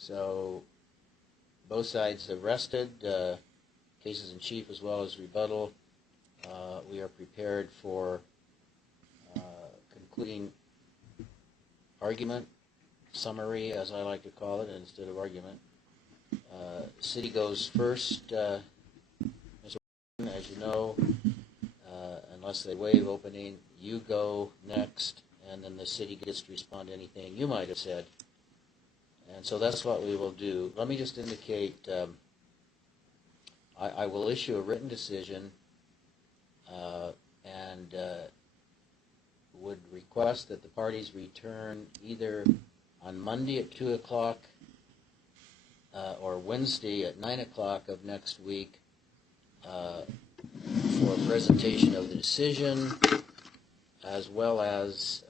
So both sides have rested, cases in chief as well as rebuttal. We are prepared for concluding argument, summary as I like to call it instead of argument. City goes first, Mr. As you know, unless they waive opening, you go next, and then the city gets to respond to anything you might have said. And so that's what we will do. Let me just indicate, I will issue a written decision and would request that the parties return either on Monday at 2 o'clock or Wednesday at 9 o'clock of next week for a presentation of the decision, as well as,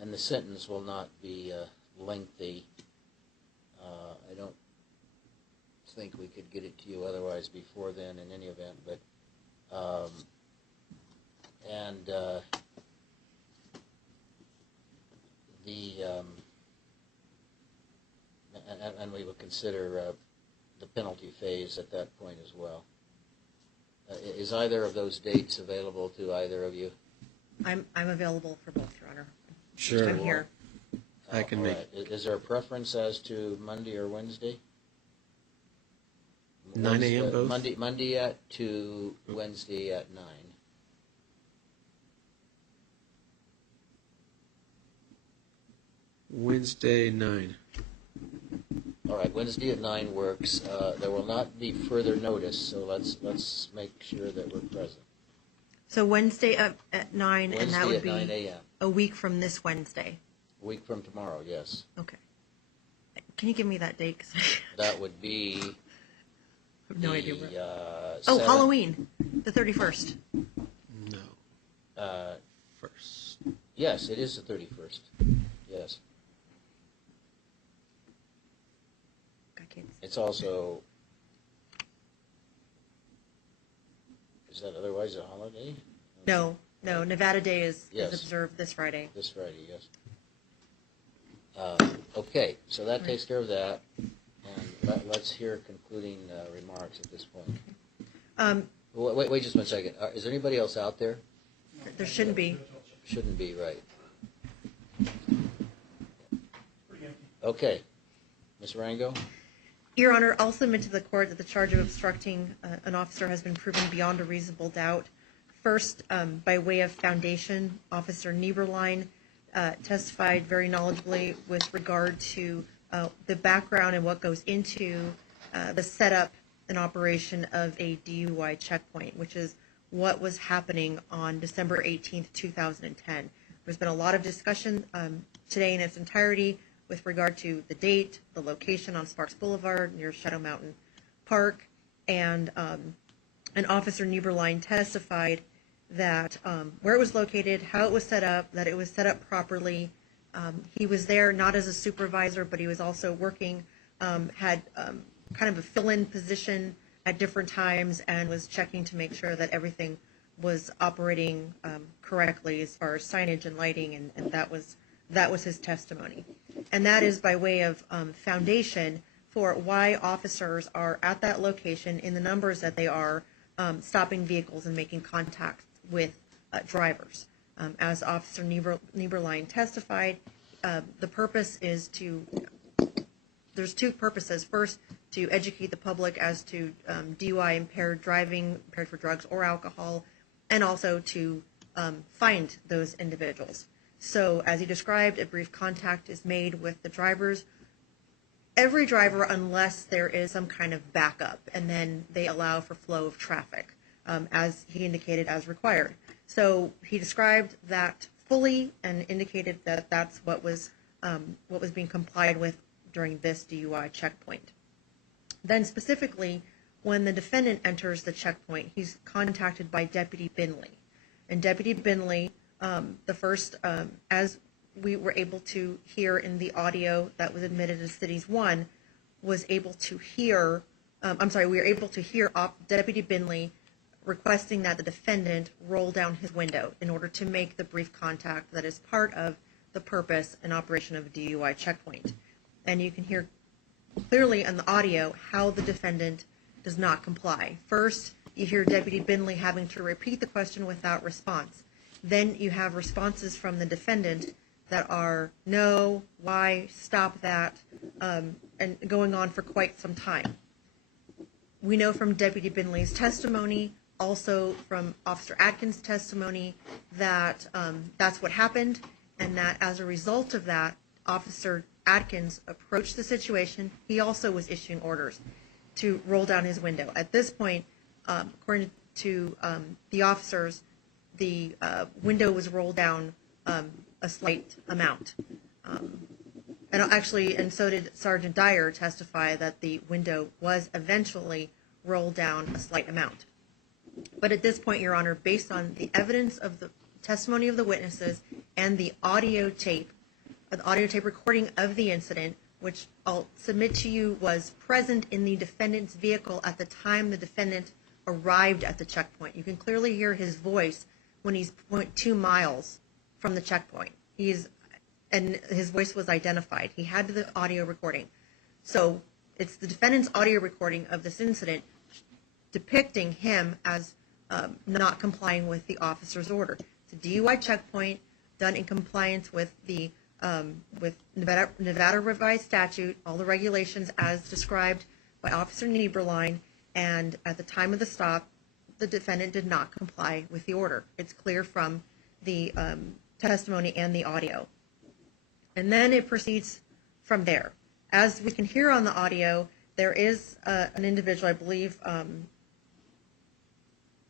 and the sentence will not be lengthy. I don't think we could get it to you otherwise before then in any event, but and we will consider the penalty phase at that point as well. Is either of those dates available to either of you? I'm available for both, Your Honor. Sure. I'm here. I can make. Right. Is there a preference as to Monday or Wednesday? 9 a.m. both? Monday at 2, Wednesday at 9. Wednesday 9. All right, Wednesday at 9 works. There will not be further notice, so let's make sure that we're present. So Wednesday at 9, Wednesday and that would at be 9 a.m. a week from this Wednesday. A week from tomorrow, yes. Okay. Can you give me that date? 'Cause That would be I have no idea where. seventh- Halloween, the 31st. No. First. Yes, it is the 31st. Yes. I can't see. It's also, is that otherwise a holiday? No, Nevada Day is Yes. observed this Friday. This Friday, yes. Okay, so that takes care of that, and let's hear concluding remarks at this point. Wait just 1 second. Is there anybody else out there? There shouldn't be. Shouldn't be, right. Okay. Ms. Rango? Your Honor, I'll submit to the court that the charge of obstructing an officer has been proven beyond a reasonable doubt. First, by way of foundation, Officer Nieberlein testified very knowledgeably with regard to the background and what goes into the setup and operation of a DUI checkpoint, which is what was happening on December 18th, 2010. There's been a lot of discussion today in its entirety with regard to the date, the location on Sparks Boulevard near Shadow Mountain Park, and Officer Nieberlein testified that where it was located, how it was set up, that it was set up properly. He was there not as a supervisor, but he was also working, had kind of a fill-in position at different times, and was checking to make sure that everything was operating correctly as far as signage and lighting, and that was his testimony. And that is by way of foundation for why officers are at that location in the numbers that they are, stopping vehicles and making contact with drivers. As Officer Nieberlein testified, the purpose is there's two purposes. First, to educate the public as to DUI, impaired driving, impaired for drugs or alcohol, and also to find those individuals. So as he described, a brief contact is made with the drivers. Every driver, unless there is some kind of backup, and then they allow for flow of traffic, as he indicated as required. So he described that fully and indicated that that's what was being complied with during this DUI checkpoint. Then specifically, when the defendant enters the checkpoint, he's contacted by Deputy Binley. And Deputy Binley, as we were able to hear in the audio that was admitted as Cities 1, was able to hear, we were able to hear Deputy Binley requesting that the defendant roll down his window in order to make the brief contact that is part of the purpose and operation of a DUI checkpoint. and you can hear clearly on the audio how the defendant does not comply. First, you hear Deputy Binley having to repeat the question without response. Then you have responses from the defendant that are no, why, stop that, and going on for quite some time. We know from Deputy Binley's testimony, also from Officer Atkins' testimony, that that's what happened, and that as a result of that, Officer Atkins approached the situation. He also was issuing orders to roll down his window. At this point, according to the officers, the window was rolled down a slight amount. And so did Sergeant Dyer testify that the window was eventually rolled down a slight amount. But at this point, Your Honor, based on the evidence of the testimony of the witnesses and the audio tape recording of the incident, which I'll submit to you was present in the defendant's vehicle at the time the defendant arrived at the checkpoint. You can clearly hear his voice when he's 0.2 miles from the checkpoint. And his voice was identified. He had the audio recording. So it's the defendant's audio recording of this incident depicting him as not complying with the officer's order. It's a DUI checkpoint done in compliance with the with Nevada revised statute, all the regulations as described by Officer Nieberlein, and at the time of the stop, the defendant did not comply with the order. It's clear from the testimony and the audio. And then it proceeds from there. As we can hear on the audio, there is an individual, I believe,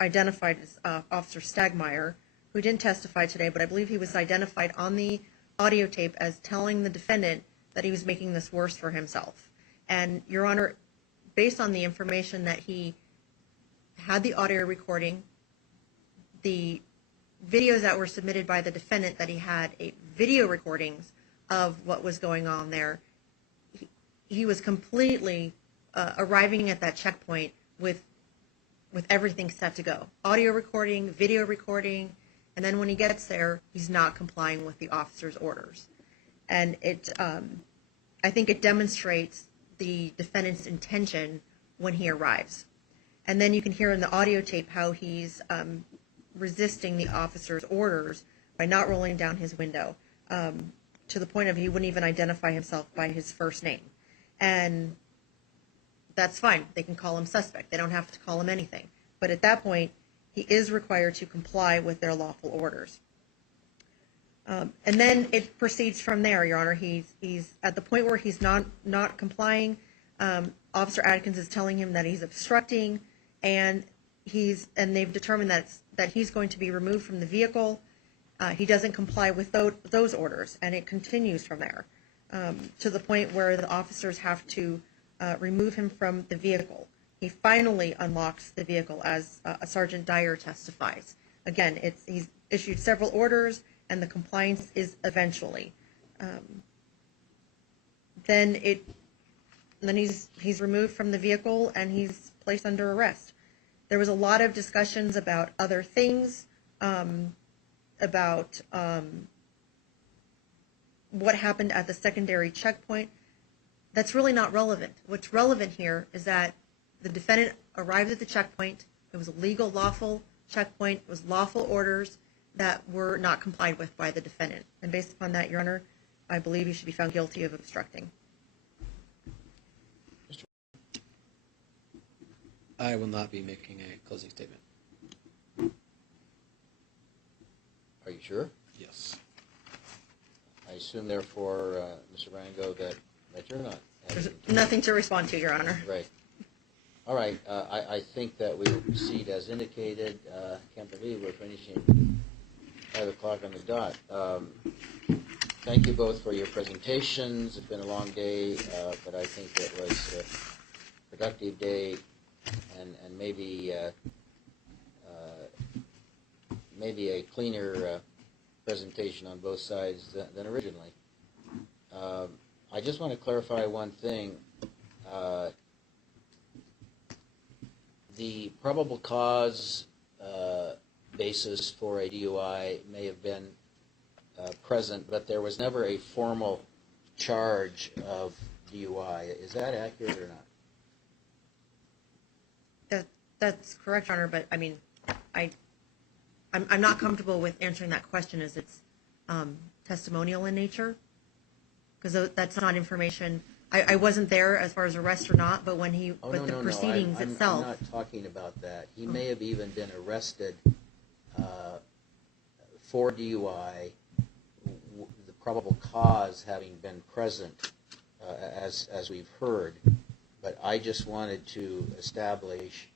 identified as Officer Stagmeyer, who didn't testify today, but I believe he was identified on the audio tape as telling the defendant that he was making this worse for himself. And, Your Honor, based on the information that he had the audio recording, the videos that were submitted by the defendant that he had video recordings of what was going on there, he was completely arriving at that checkpoint with everything set to go. Audio recording, video recording, and then when he gets there, he's not complying with the officer's orders. And I think it demonstrates the defendant's intention when he arrives. And then you can hear in the audio tape how he's resisting the officer's orders by not rolling down his window, to the point of he wouldn't even identify himself by his first name. And that's fine. They can call him suspect. They don't have to call him anything. But at that point, he is required to comply with their lawful orders. And then it proceeds from there, Your Honor. He's at the point where he's not complying. Officer Atkins is telling him that he's obstructing, and they've determined that he's going to be removed from the vehicle. He doesn't comply with those orders, and it continues from there to the point where the officers have to remove him from the vehicle. He finally unlocks the vehicle, as Sergeant Dyer testifies. Again, he's issued several orders, and the compliance is eventually. Then he's removed from the vehicle, and he's placed under arrest. There was a lot of discussions about other things, about what happened at the secondary checkpoint. That's really not relevant. What's relevant here is that the defendant arrived at the checkpoint. It was a legal, lawful checkpoint. It was lawful orders that were not complied with by the defendant. And based upon that, Your Honor, I believe he should be found guilty of obstructing. I will not be making a closing statement. Are you sure? Yes. I assume, therefore, Mr. Rango, that you're not. There's nothing to respond to, Your Honor. Right. All right. I think that we will proceed as indicated. Can't believe we're finishing 5 o'clock on the dot. Thank you both for your presentations. It's been a long day, but I think it was a productive day, and maybe a cleaner presentation on both sides than originally. I just want to clarify one thing. The probable cause basis for a DUI may have been present, but there was never a formal charge of DUI. Is that accurate or not? That's correct, Your Honor, but I mean, I'm not comfortable with answering that question as it's testimonial in nature, because that's not information. I wasn't there as far as arrest or not, but when he, with the proceedings itself. I'm not talking about that. He may have even been arrested for DUI, the probable cause having been present, as we've heard. But I just wanted to establish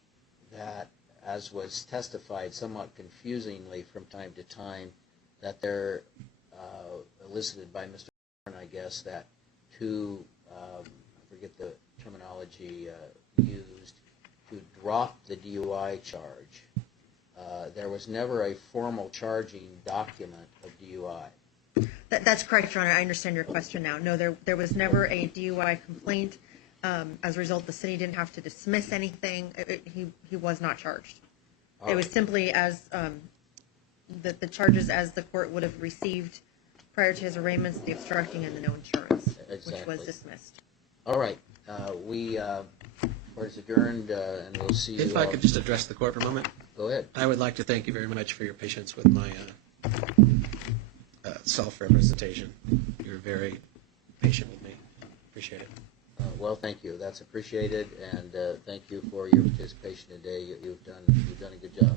that, as was testified somewhat confusingly from time to time, that they're elicited by Mr. Warren, I guess, that to, I forget the terminology used, to drop the DUI charge. There was never a formal charging document of DUI. That's correct, Your Honor. I understand your question now. No, there was never a DUI complaint. As a result, the city didn't have to dismiss anything. He was not charged. It was simply as the charges as the court would have received prior to his arraignments, the obstructing and the no insurance, which was dismissed. All right. Court is adjourned, and we'll see you. If I could just address the court for a moment. Go ahead. I would like to thank you very much for your patience with my self-representation. You were very patient with me. Appreciate it. Well, thank you. That's appreciated, and thank you for your participation today. You've done a good job.